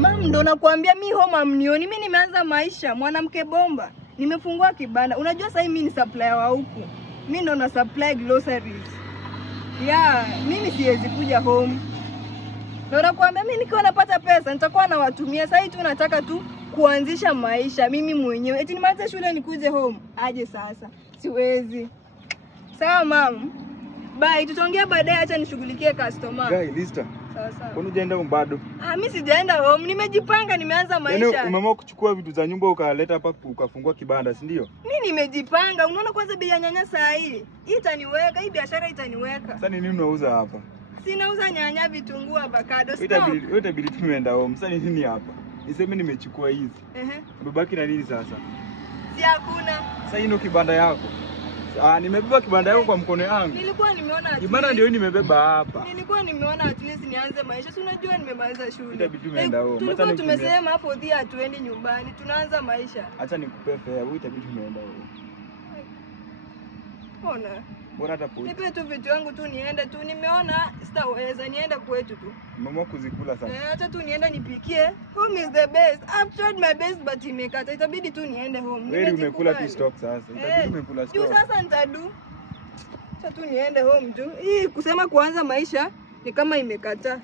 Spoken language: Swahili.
Mam, ndo nakwambia mi home amnioni. Mimi nimeanza maisha, mwanamke bomba. Nimefungua kibanda. Unajua sasa mimi ni supplier wa huku. Mimi ndo na supply groceries. Mimi siwezi kuja home. Ndo nakwambia mimi nikiwa napata pesa nitakuwa nawatumia. Sasa tu nataka tu kuanzisha maisha mimi mwenyewe. Eti nimalize shule nikuje home. Aje sasa. Siwezi. Sawa mam. Bye, tutaongea baadaye, acha nishughulikie customer. Guy, Lista. Sawa. Kwani hujaenda bado? Mimi sijaenda home, nimejipanga, nimeanza maisha. Yaani umeamua kuchukua vitu za nyumba ukaleta hapa ukafungua kibanda, si ndio? Mimi nimejipanga. Unaona kwanza bei ya nyanya saa hii. Hii itaniweka, hii biashara itaniweka. Sasa nini unauza hapa? Sinauza nyanya, vitunguu, avocado. Wewe itabidi tumeenda home. Sasa ni nini hapa? Niseme nimechukua hizi. Umebaki na nini sasa? Si hakuna. Sasa hii ndio kibanda yako. Nimebeba kibanda yako kwa mkono yangu. Nilikuwa nimeona kibanda ndio nimebeba hapa. Nilikuwa nimeona at least nianze maisha. Si unajua nimemaliza shule. Itabidi tumeenda home. Tulikuwa tumesema hapo dhia hatuendi nyumbani. Tunaanza maisha. Acha nikupe fare. Wewe itabidi tumeenda home. Ona. Bora hata poa. Nipe tu vitu yangu tu niende tu. Nimeona sitaweza nienda kwetu tu. Mama kuzikula sasa. Acha tu niende nipikie. Home is the best. I've tried my best but imekata. Itabidi tu niende home. Wewe umekula tu stock sasa. Itabidi umekula stock. Sasa nitadu. Acha tu niende home tu. Hii kusema kuanza maisha ni kama imekata.